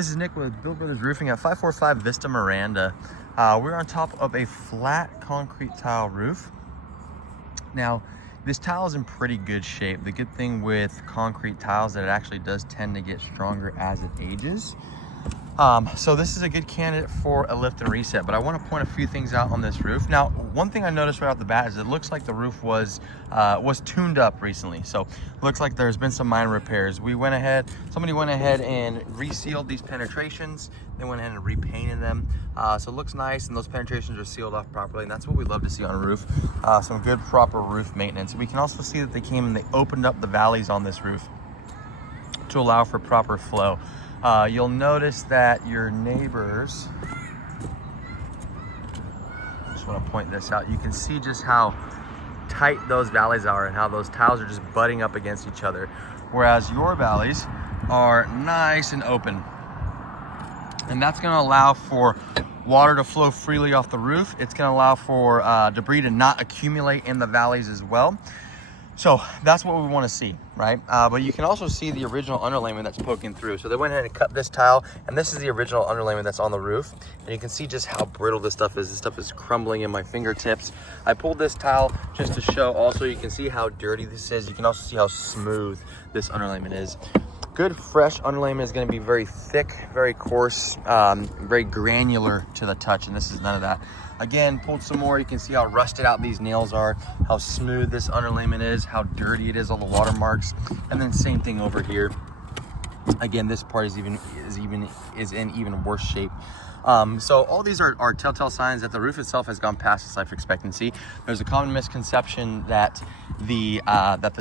This is Nick with Bill Brothers Roofing at 545 Vista Miranda. We're on top of a flat concrete tile roof. Now, this tile is in pretty good shape. The good thing with concrete tiles is that it actually does tend to get stronger as it ages. So this is a good candidate for a lift and reset, but I want to point a few things out on this roof. Now, one thing I noticed right off the bat is it looks like the roof was tuned up recently. So it looks like there's been some minor repairs. Somebody went ahead and resealed these penetrations. They went ahead and repainted them. So it looks nice, and those penetrations are sealed off properly, and that's what we love to see on a roof. Some good proper roof maintenance. We can also see that they opened up the valleys on this roof to allow for proper flow. You'll notice that your neighbors, just want to point this out, you can see just how tight those valleys are and how those tiles are just butting up against each other, whereas your valleys are nice and open. And that's going to allow for water to flow freely off the roof. It's going to allow for debris to not accumulate in the valleys as well. So that's what we want to see, right? But you can also see the original underlayment that's poking through. So they went ahead and cut this tile, and this is the original underlayment that's on the roof. And you can see just how brittle this stuff is. This stuff is crumbling in my fingertips. I pulled this tile just to show also, you can see how dirty this is. You can also see how smooth this underlayment is. Good fresh underlayment is going to be very thick, very coarse, very granular to the touch, and this is none of that. Again, pulled some more. You can see how rusted out these nails are, how smooth this underlayment is, how dirty it is, all the watermarks. And then same thing over here. Again, this part is in even worse shape. So all these are telltale signs that the roof itself has gone past its life expectancy. There's a common misconception that the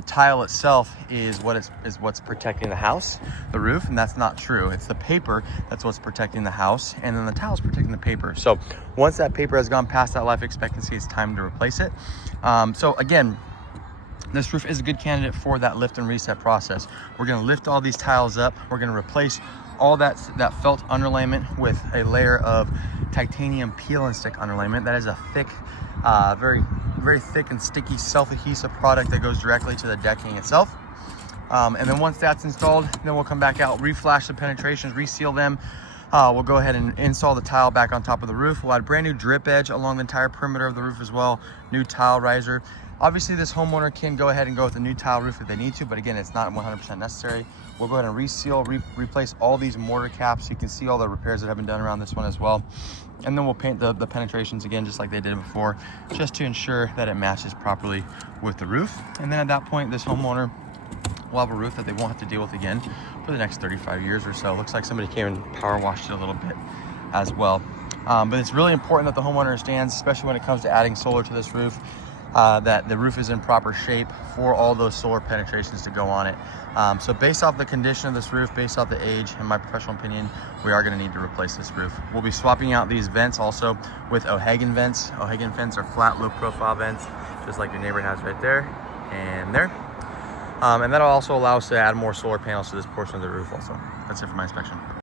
tile itself is what's protecting the house, the roof, and that's not true. It's the paper that's what's protecting the house, and then the tile is protecting the paper. So once that paper has gone past that life expectancy, it's time to replace it. So again, this roof is a good candidate for that lift and reset process. We're going to lift all these tiles up. We're going to replace all that felt underlayment with a layer of titanium peel and stick underlayment. That is a thick, very, very thick and sticky self-adhesive product that goes directly to the decking itself. And then once that's installed, then we'll come back out, reflash the penetrations, reseal them. We'll go ahead and install the tile back on top of the roof. We'll add brand new drip edge along the entire perimeter of the roof as well, new tile riser. Obviously, this homeowner can go ahead and go with a new tile roof if they need to, but again, it's not 100% necessary. We'll go ahead and reseal, replace all these mortar caps. So you can see all the repairs that have been done around this one as well. And then we'll paint the penetrations again, just like they did before, just to ensure that it matches properly with the roof. And then at that point, this homeowner will have a roof that they won't have to deal with again for the next 35 years or so. Looks like somebody came and power washed it a little bit as well. But it's really important that the homeowner understands, especially when it comes to adding solar to this roof, that the roof is in proper shape for all those solar penetrations to go on it. So based off the condition of this roof, based off the age, in my professional opinion, we are going to need to replace this roof. We'll be swapping out these vents also with O'Hagan vents. O'Hagan vents are flat, low profile vents, just like your neighbor has right there and there. And that'll also allow us to add more solar panels to this portion of the roof also. That's it for my inspection.